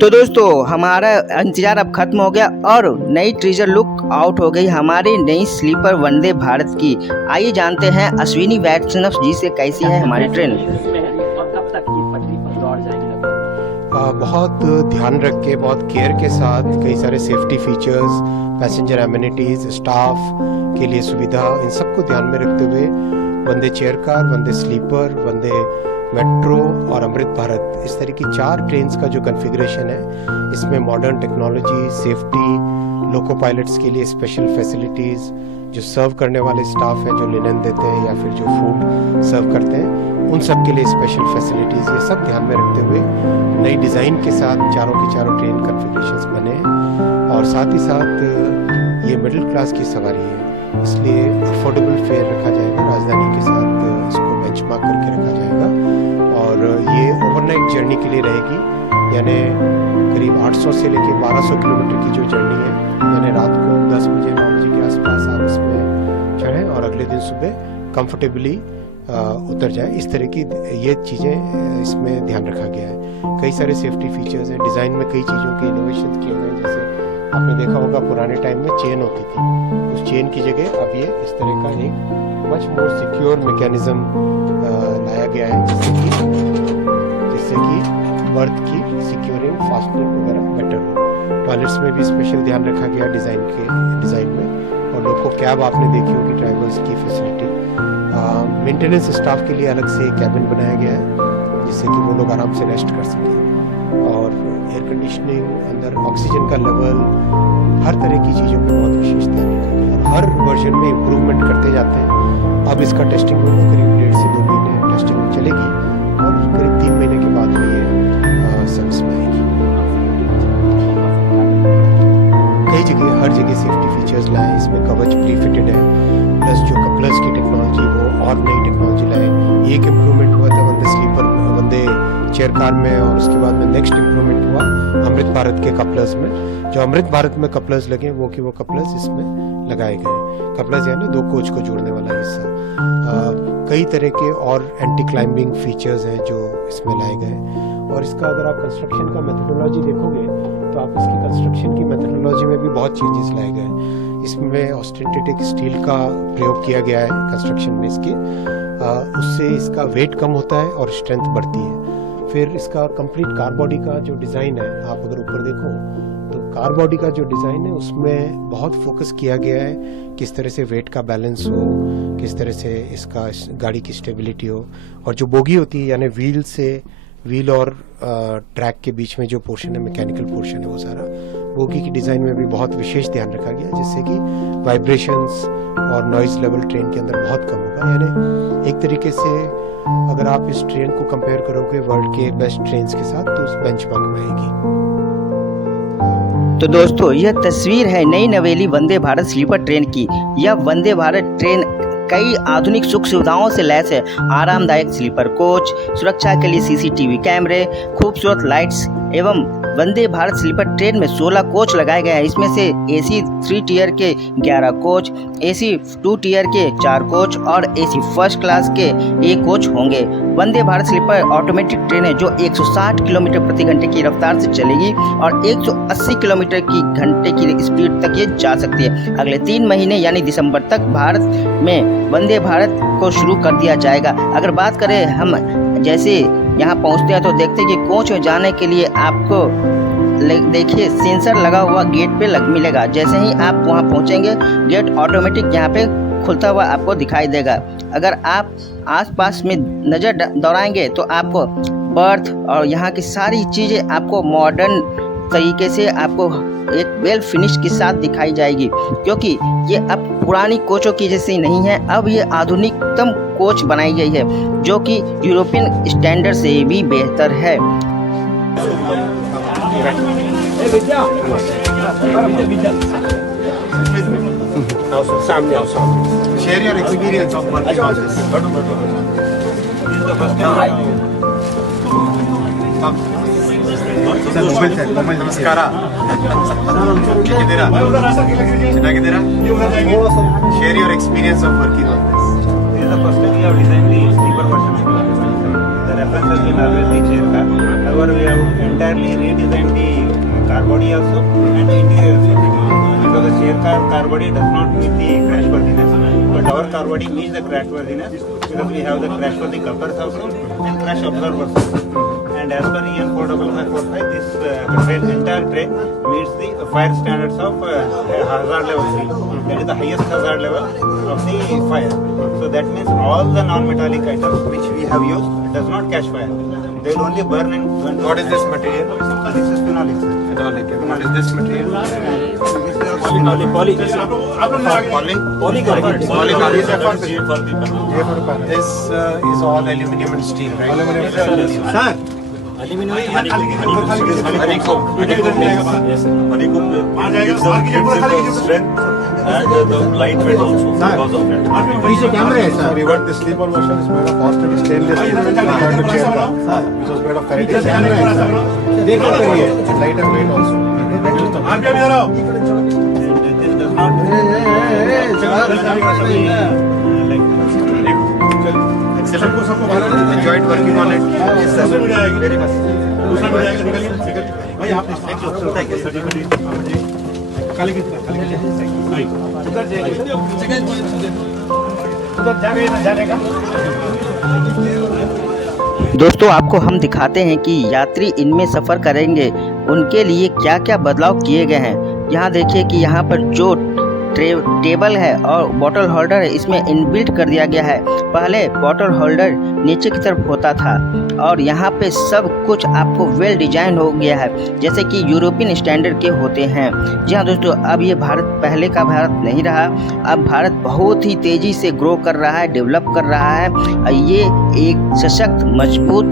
तो दोस्तों हमारा इंतजार अब खत्म हो गया और नई टीजर लुक आउट हो गई हमारी नई स्लीपर वंदे भारत की। आइए जानते हैं अश्विनी वैष्णव जी से कैसी है हमारी ट्रेन। बहुत ध्यान रख के, बहुत केयर के साथ कई सारे safety features, passenger amenities, staff के लिए सुविधा, इन सबको ध्यान में रखते हुए वंदे चेयर कार, वंदे स्लीपर, वंदे मेट्रो और अमृत भारत, इस तरह की 4 ट्रेन्स का जो कॉन्फ़िगरेशन है, इसमें मॉडर्न टेक्नोलॉजी, सेफ्टी, लोको पायलट्स के लिए स्पेशल फैसिलिटीज़, जो सर्व करने वाले स्टाफ हैं जो लिनन देते हैं या फिर जो फूड सर्व करते हैं, उन सब के लिए स्पेशल फैसिलिटीज़, ये सब ध्यान में रखते हुए नई डिज़ाइन के साथ चारों की चारों ट्रेन कॉन्फ़िगरेशंस बने हैं। और साथ ही साथ ये मिडिल क्लास की सवारी है, इसलिए अफोर्डेबल फेयर रखा जाएगा, राजधानी के साथ इसको बेंचमार्क करके रखा जाएगा। और ये ओवरनाइट जर्नी के लिए रहेगी, यानी करीब 800 से लेकर 1200 किलोमीटर की जो जर्नी है, यानी रात को 10 बजे 9 बजे के आसपास आप इसमें चढ़ें और अगले दिन सुबह कंफर्टेबली उतर जाए। इस तरह की ये चीज़ें इसमें ध्यान रखा गया है। कई सारे सेफ्टी फीचर्स हैं, डिज़ाइन में कई चीज़ों के इनोवेशन किए हुए हैं। जैसे आपने देखा होगा पुराने टाइम में चेन होती थी, उस चेन की जगह अब ये इस तरह का एक मच मोर सिक्योर मैकेनिज्म लाया गया है, जिससे कि बर्थ की सिक्योरिंग, फास्टनिंग वगैरह बेटर हो। टॉयलेट्स में भी स्पेशल ध्यान रखा गया डिज़ाइन में। और लोको कैब आपने देखी होगी, ट्रैवल्स की फैसिलिटी। मेंटेनेंस स्टाफ के लिए अलग से कैबिन बनाया गया है, जिससे कि वो लोग आराम से रेस्ट कर सकें। और एयर कंडीशनिंग, अंदर ऑक्सीजन का लेवल, हर तरह की चीज़ों पर बहुत विशेष ध्यान रखा गया है। हर वर्जन में इम्प्रूवमेंट करते जाते हैं। अब इसका टेस्टिंग में करीब 1.5 से 2 महीने टेस्टिंग चलेगी और करीब 3 महीने के बाद में ये सर्विस में आएगी। कई जगह, हर जगह सेफ्टी फीचर्स लाए, इसमें कवच प्री फिटेड है, प्लस जो कपलर्स की टेक्नोलॉजी वो और नई टेक्नोलॉजी लाए। एक इम्प्रूवमेंट हुआ था वंदे स्लीपर, वंदे चेयर कार में, और उसके बाद में नेक्स्ट इम्प्रूवमेंट हुआ अमृत भारत के कपलर्स में। जो अमृत भारत में कपलर्स लगे वो कपलर्स इसमें लगाए गए। कपलर्स यानी 2 कोच को जोड़ने वाला हिस्सा। कई तरह के और एंटी क्लाइंबिंग फीचर्स हैं जो इसमें लाए गए। और इसका अगर आप कंस्ट्रक्शन का मेथोडोलॉजी देखोगे तो आप इसकी कंस्ट्रक्शन की मेथोडोलॉजी में भी बहुत चेंजेस लाए गए। इसमें ऑस्टेंटिक स्टील का प्रयोग किया गया है कंस्ट्रक्शन में इसके, उससे इसका वेट कम होता है और स्ट्रेंथ बढ़ती है। फिर इसका कंप्लीट कार बॉडी का जो डिज़ाइन है, आप अगर ऊपर देखो तो कार बॉडी का जो डिज़ाइन है उसमें बहुत फोकस किया गया है किस तरह से वेट का बैलेंस हो, किस तरह से इसका गाड़ी की स्टेबिलिटी हो। और जो बोगी होती है, यानी व्हील और ट्रैक के बीच में जो पोर्शन है, मैकेनिकल पोर्शन है, वो सारा बोगी की डिज़ाइन में भी बहुत विशेष ध्यान रखा गया, जिससे कि वाइब्रेशंस और नॉइज लेवल ट्रेन के अंदर बहुत कम होगा। यानी एक तरीके से अगर आप इस ट्रेन को कंपेयर करोगे वर्ल्ड के बेस्ट ट्रेन्स के साथ तो उस बेंचमार्क में आएगी। तो दोस्तों यह तस्वीर है नई नवेली वंदे भारत स्लीपर ट्रेन की। यह वंदे भारत ट्रेन कई आधुनिक सुख सुविधाओं से लैस है। आरामदायक स्लीपर कोच, सुरक्षा के लिए CCTV कैमरे, खूबसूरत लाइट्स एवं वंदे भारत स्लीपर ट्रेन में 16 कोच लगाए गए हैं। इसमें से AC 3 टियर के 11 कोच, AC 2 टियर के 4 कोच और AC फर्स्ट क्लास के 1 कोच होंगे। Vande Bharat sleeper automatic train है जो 160 किलोमीटर प्रति घंटे की रफ्तार से चलेगी और 180 किलोमीटर की घंटे की स्पीड तक ये जा सकती है। अगले 3 महीने यानी दिसंबर तक भारत में वंदे भारत को शुरू कर दिया जाएगा। अगर बात करें हम जैसे यहाँ पहुँचते हैं तो देखते हैं कि कोच में जाने के लिए आपको देखिए सेंसर लगा हुआ गेट पे मिलेगा। जैसे ही आप वहाँ पहुँचेंगे गेट ऑटोमेटिक यहाँ पे खुलता हुआ आपको दिखाई देगा। अगर आप आसपास में नज़र दौड़ाएंगे तो आपको बर्थ और यहाँ की सारी चीज़ें आपको मॉडर्न तरीके से आपको एक वेल फिनिश के साथ दिखाई जाएगी, क्योंकि ये अब पुरानी कोचों की जैसी नहीं है। अब ये आधुनिकतम कोच बनाई गई है जो कि यूरोपियन स्टैंडर्ड से भी बेहतर है। Share your experience of working on this. ನಮಸ್ಕಾರ. ಚೆನ್ನಾಗಿದ್ದೀರಾ? Share your experience of working on this. This is the first time we have designed the sleeper version. references in always chair car. However, we have entirely redesigned the car body also and the interior also. Because the chair car body does not meet the crash worthiness, but our car body meets the crash worthiness because we have the crash worthy covers also and crash absorbers also. And as per EN 45545, this entire train meets the fire standards of hazard level 3. That is the highest hazard level of the fire. So that means all the non-metallic items which we have used does not catch fire. They will only burn and burn. What is this material? This is phenolic, sir. Phenolic. What is this material? Poly. This is all aluminum and steel, right? Sir. Honeycomb gives strength and the lightweight also because of it. You got the sleeper version is made of Austrian stainless steel compared to chair car, which was made of ferrite. Light and weight also. Enjoyed working on it. Yes, sir. Very much. दोस्तों आपको हम दिखाते हैं कि यात्री इनमें सफ़र करेंगे उनके लिए क्या क्या बदलाव किए गए हैं। यहाँ देखिए कि यहाँ पर जो टेबल है और बॉटल होल्डर है इसमें इनबिल्ट कर दिया गया है। पहले बॉटल होल्डर नीचे की तरफ होता था और यहाँ पे सब कुछ आपको वेल डिजाइन हो गया है जैसे कि यूरोपियन स्टैंडर्ड के होते हैं। जी हाँ दोस्तों, अब ये भारत पहले का भारत नहीं रहा। अब भारत बहुत ही तेज़ी से ग्रो कर रहा है, डेवलप कर रहा है। ये एक सशक्त मजबूत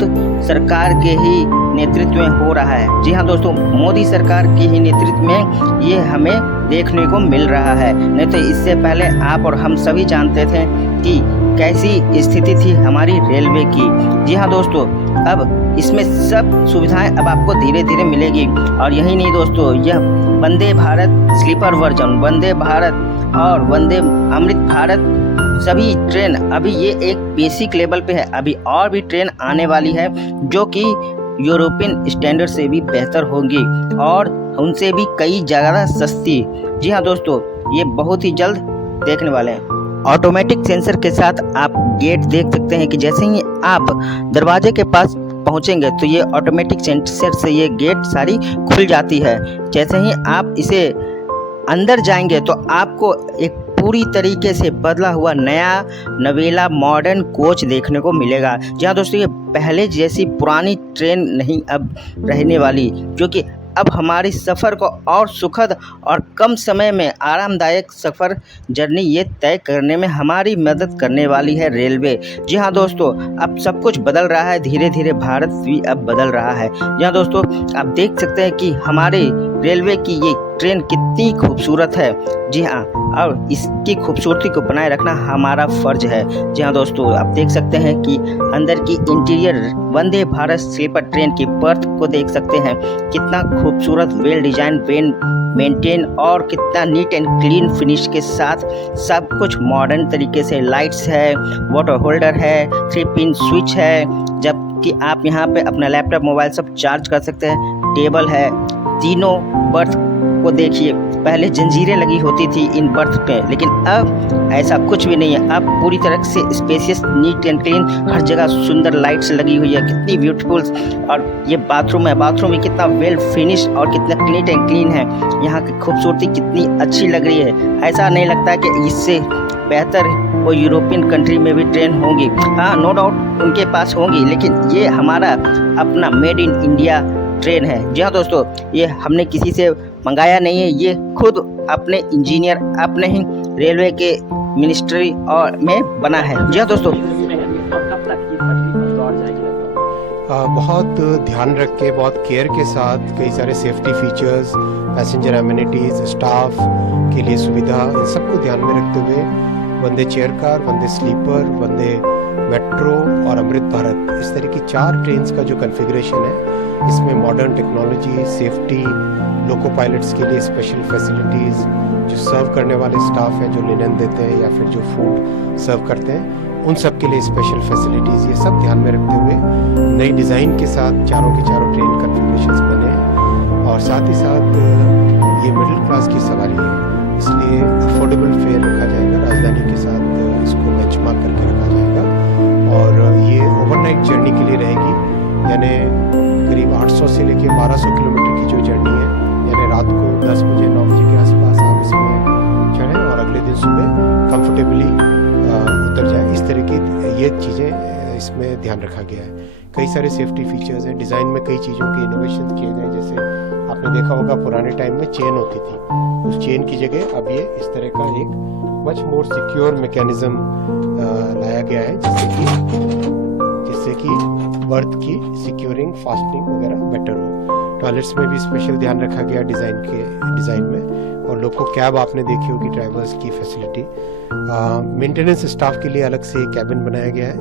सरकार के ही नेतृत्व में हो रहा है। जी हाँ दोस्तों, मोदी सरकार के ही नेतृत्व में ये हमें देखने को मिल रहा है। नहीं तो इससे पहले आप और हम सभी जानते थे कि कैसी स्थिति थी हमारी रेलवे की। जी हाँ दोस्तों, अब इसमें सब सुविधाएं अब आपको धीरे धीरे मिलेगी। और यही नहीं दोस्तों, यह वंदे भारत स्लीपर वर्जन, वंदे भारत और वंदे अमृत भारत सभी ट्रेन अभी ये एक बेसिक लेवल पे है। अभी और भी ट्रेन आने वाली है जो कि यूरोपियन स्टैंडर्ड से भी बेहतर होंगी और उनसे भी कई ज़्यादा सस्ती। जी हाँ दोस्तों, ये बहुत ही जल्द देखने वाले हैं। ऑटोमेटिक सेंसर के साथ आप गेट देख सकते हैं कि जैसे ही आप दरवाजे के पास पहुंचेंगे तो ये ऑटोमेटिक सेंसर से ये गेट सारी खुल जाती है। जैसे ही आप इसे अंदर जाएंगे तो आपको एक पूरी तरीके से बदला हुआ नया नवेला मॉडर्न कोच देखने को मिलेगा। जहाँ दोस्तों ये पहले जैसी पुरानी ट्रेन नहीं अब रहने वाली, क्योंकि अब हमारी सफ़र को और सुखद और कम समय में आरामदायक सफ़र जर्नी ये तय करने में हमारी मदद करने वाली है रेलवे। जी हाँ दोस्तों, अब सब कुछ बदल रहा है, धीरे धीरे भारत भी अब बदल रहा है। जी हाँ दोस्तों, आप देख सकते हैं कि हमारे रेलवे की ये ट्रेन कितनी खूबसूरत है। जी हाँ, और इसकी खूबसूरती को बनाए रखना हमारा फ़र्ज है। जी हाँ दोस्तों, आप देख सकते हैं कि अंदर की interior Vande Bharat sleeper train की बर्थ को देख सकते हैं, कितना खूबसूरत वेल डिजाइन वेल मेंटेन और कितना नीट एंड क्लीन फिनिश के साथ सब कुछ मॉडर्न तरीके से। लाइट्स है, वाटर होल्डर है, 3 पिन स्विच है, जबकि आप यहाँ पे अपना लैपटॉप मोबाइल सब चार्ज कर सकते हैं। टेबल है, तीनों बर्थ को देखिए, पहले जंजीरें लगी होती थी इन बर्थ पे, लेकिन अब ऐसा कुछ भी नहीं है। अब पूरी तरह से स्पेशियस नीट एंड क्लीन, हर जगह सुंदर लाइट्स लगी हुई है, कितनी ब्यूटीफुल। और ये बाथरूम है, बाथरूम भी कितना वेल फिनिश और कितना नीट एंड क्लीन है। यहाँ की खूबसूरती कितनी अच्छी लग रही है। ऐसा नहीं लगता कि इससे बेहतर वो यूरोपियन कंट्री में भी ट्रेन होंगी। हाँ, नो डाउट उनके पास होंगी, लेकिन ये हमारा अपना मेड इन इंडिया ट्रेन है। जी हाँ दोस्तों, ये हमने किसी से मंगाया नहीं है, ये खुद अपने इंजीनियर अपने ही रेलवे के मिनिस्ट्री और में बना है। जी हाँ दोस्तों, बहुत ध्यान रख के, बहुत केयर के साथ कई सारे safety features, passenger amenities, staff के लिए सुविधा, इन सबको ध्यान में रखते हुए वंदे चेयर कार, वंदे स्लीपर, वंदे मेट्रो और अमृत भारत, इस तरह की 4 ट्रेन्स का जो कन्फिग्रेशन है, इसमें मॉडर्न टेक्नोलॉजी, सेफ्टी, लोको पायलट्स के लिए स्पेशल फैसिलिटीज़, जो सर्व करने वाले स्टाफ हैं जो लिनन देते हैं या फिर जो फूड सर्व करते हैं, उन सब के लिए स्पेशल फैसिलिटीज़, ये सब ध्यान में रखते हुए नई डिज़ाइन के साथ चारों के चारों ट्रेन कन्फिगरेशंस बने हैं। और साथ ही साथ ये मिडिल क्लास की सवारी है, इसलिए अफोर्डेबल फेयर रखा जाएगा, राजधानी के साथ इसको बेंचमार्क करके रखा जाएगा। और ये ओवरनाइट जर्नी के लिए रहेगी, यानी करीब 800 से लेकर 1200 किलोमीटर की जो जर्नी है, यानी रात को 10 बजे 9 बजे के आसपास आप इसमें चढ़ें और अगले दिन सुबह कंफर्टेबली उतर जाए। इस तरह की ये चीज़ें इसमें ध्यान रखा गया है। कई सारे सेफ्टी फीचर्स हैं, डिज़ाइन में कई चीज़ों के इनोवेशन किए गए, जैसे आपने देखा होगा पुराने टाइम में चेन होती थी, उस चेन की जगह अब ये इस तरह का एक मच मोर सिक्योर मैकेनिज्म लाया गया है, जिससे कि बर्थ की सिक्योरिंग, फास्टनिंग वगैरह बेटर हो। टॉयलेट्स में भी स्पेशल ध्यान रखा गया डिज़ाइन में। और लोको कैब आपने देखी होगी, ड्राइवर्स की फैसिलिटी। मेंटेनेंस स्टाफ के लिए अलग से कैबिन बनाया गया है,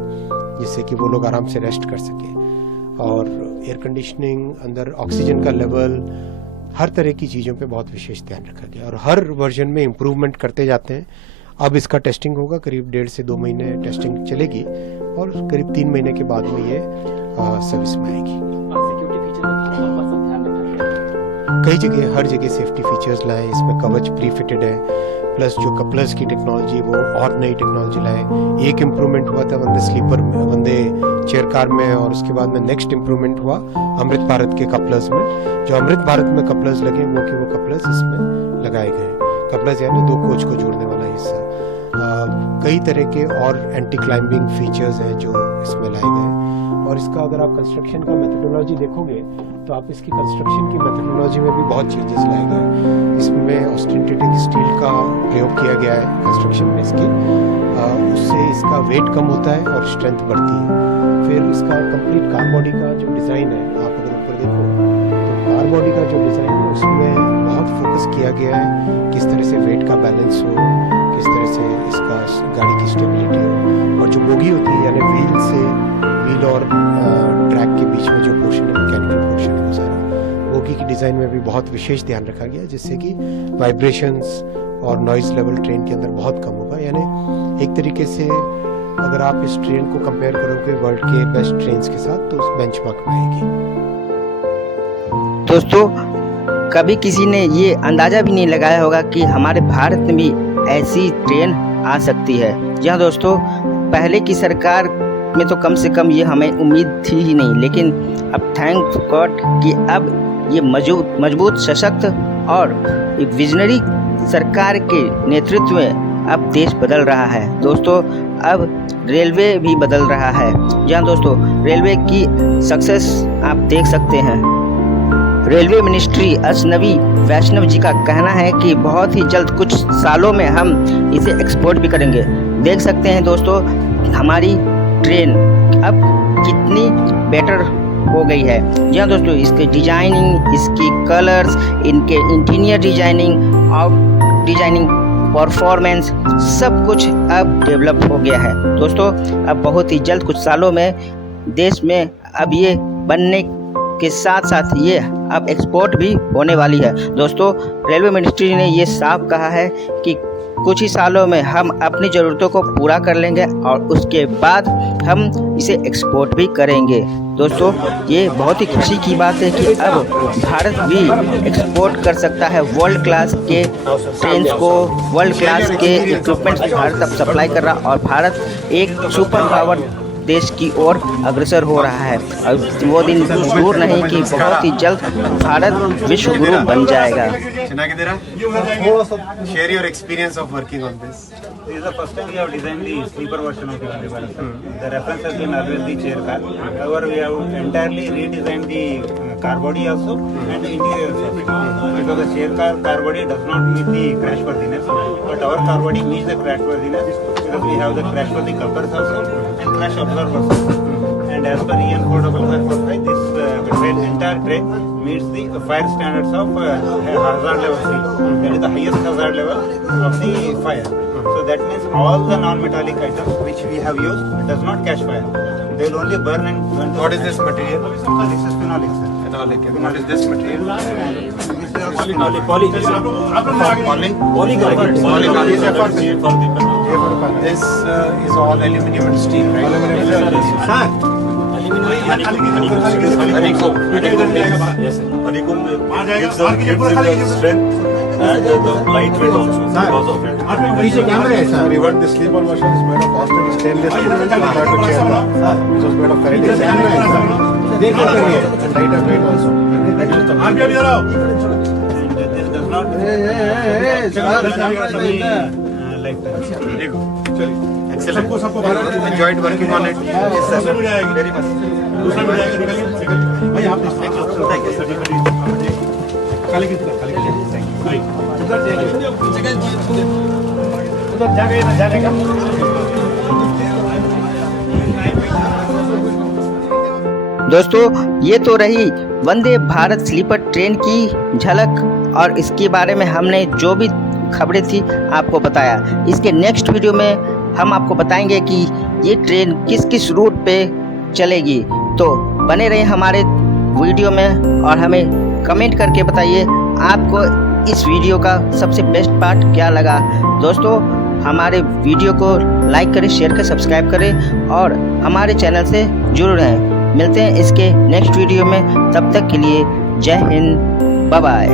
जिससे कि वो लोग आराम से रेस्ट कर सके। और एयर कंडीशनिंग, अंदर ऑक्सीजन का लेवल, हर तरह की चीज़ों पे बहुत विशेष ध्यान रखा गया। और हर वर्जन में इम्प्रूवमेंट करते जाते हैं। अब इसका टेस्टिंग होगा, करीब 1.5 से 2 महीने टेस्टिंग चलेगी और करीब 3 महीने के बाद में ये सर्विस में आएगी। कई जगह, हर जगह सेफ्टी फीचर्स लाए, इसमें कवच प्री फिटेड है, प्लस जो कपलर्स की टेक्नोलॉजी वो और नई टेक्नोलॉजी लाए। एक इम्प्रूवमेंट हुआ था वंदे स्लीपर में, वंदे चेयर कार में, और उसके बाद में नेक्स्ट इम्प्रूवमेंट हुआ अमृत भारत के कपलर्स में। जो अमृत भारत में कपलर्स लगे वो कपलर्स इसमें लगाए गए। कपलर्स यानी 2 कोच को जोड़ने वाला हिस्सा। कई तरह के और एंटी क्लाइंबिंग फीचर्स हैं जो इसमें लाए गए। और इसका अगर आप कंस्ट्रक्शन का मेथोडोलॉजी देखोगे तो आप इसकी कंस्ट्रक्शन की मेथोडोलॉजी में भी बहुत चेंजेस लाए गए। इसमें ऑस्टेंटिक स्टील का प्रयोग किया गया है कंस्ट्रक्शन में इसकी, उससे इसका वेट कम होता है और स्ट्रेंथ बढ़ती है। फिर इसका कंप्लीट कार बॉडी का जो डिज़ाइन है, आप अगर ऊपर देखो तो कार बॉडी का जो डिज़ाइन है उसमें बहुत फोकस किया गया है किस तरह से वेट का बैलेंस हो, किस तरह से इसका गाड़ी की स्टेबिलिटी हो। और जो बोगी होती है, यानी व्हील और ट्रैक के बीच में जो पोर्शन है, मैकेनिकल पोर्शन है, वो सारा बोगी की डिज़ाइन में भी बहुत विशेष ध्यान रखा गया, जिससे कि वाइब्रेशंस और नॉइज़ लेवल ट्रेन के अंदर बहुत कम होगा। यानी एक तरीके से अगर आप इस ट्रेन को कंपेयर करोगे वर्ल्ड के बेस्ट ट्रेन्स के साथ तो उस बेंचमार्क में आएगी। दोस्तों, कभी किसी ने ये अंदाज़ा भी नहीं लगाया होगा कि हमारे भारत में भी ऐसी ट्रेन आ सकती है। जी हाँ दोस्तों, पहले की सरकार में तो कम से कम ये हमें उम्मीद थी ही नहीं, लेकिन अब थैंक गॉड कि अब ये मजबूत, सशक्त और एक विजनरी सरकार के नेतृत्व में अब देश बदल रहा है। दोस्तों, अब रेलवे भी बदल रहा है। जी हाँ दोस्तों, रेलवे की सक्सेस आप देख सकते हैं। रेलवे मिनिस्ट्री अजनबी वैष्णव जी का कहना है कि बहुत ही जल्द, कुछ सालों में हम इसे एक्सपोर्ट भी करेंगे। देख सकते हैं दोस्तों, हमारी ट्रेन अब कितनी बेटर हो गई है। जी हाँ दोस्तों, इसके डिजाइनिंग, इसकी कलर्स, इनके interior designing, out designing, performance, सब कुछ अब डेवलप हो गया है। दोस्तों, अब बहुत ही जल्द, कुछ सालों में देश में अब ये बनने के साथ साथ ये अब एक्सपोर्ट भी होने वाली है। दोस्तों, रेलवे मिनिस्ट्री ने ये साफ कहा है कि कुछ ही सालों में हम अपनी ज़रूरतों को पूरा कर लेंगे और उसके बाद हम इसे एक्सपोर्ट भी करेंगे। दोस्तों, ये बहुत ही खुशी की बात है कि अब भारत भी एक्सपोर्ट कर सकता है। वर्ल्ड क्लास के ट्रेन्स को, वर्ल्ड क्लास के इक्विपमेंट्स भारत अब सप्लाई कर रहा, और भारत एक सुपर पावर देश की ओर अग्रसर हो रहा है। और वो दिन दूर नहीं कि बहुत ही जल्द भारत विश्व गुरु बन जाएगा। Share your experience of working on this. This is the first time we have designed the sleeper version of the Vande Bharat. The reference has been always the chair car. However, we have entirely redesigned the car body also and the interior also. Because the chair car body does not meet the crash worthiness, but our car body meets the crash worthiness because we have the crash worthy couplers also and crash absorbers also. And as per EN code of 545, this entire train meets the fire standards of hazard level 3. That is the highest hazard level of the fire. So that means all the non-metallic items which we have used does not catch fire. They will only burn and What is this material? This is phenolic, sir. Phenolic. And what is this material? This is This is all aluminum and steel, right? Honeycomb gives the strength and the lightweight also because of it. Sir, even the sleeper version is made of Austen stainless steel compared to chair car, which was made of Faraday lighter weight also. Excellent. Enjoyed working on it. Yes, sir. Very much. दोस्तों ये तो रही Vande Bharat sleeper train की झलक और इसके बारे में हमने जो भी खबरें थी आपको बताया। इसके नेक्स्ट वीडियो में हम आपको बताएंगे कि ये ट्रेन किस किस रूट पे चलेगी। तो बने रहे हमारे वीडियो में और हमें कमेंट करके बताइए आपको इस वीडियो का सबसे बेस्ट पार्ट क्या लगा। दोस्तों हमारे वीडियो को लाइक करें, शेयर करें, सब्सक्राइब करें और हमारे चैनल से जुड़ रहें। मिलते हैं इसके नेक्स्ट वीडियो में, तब तक के लिए जय हिंद, बाय बाय।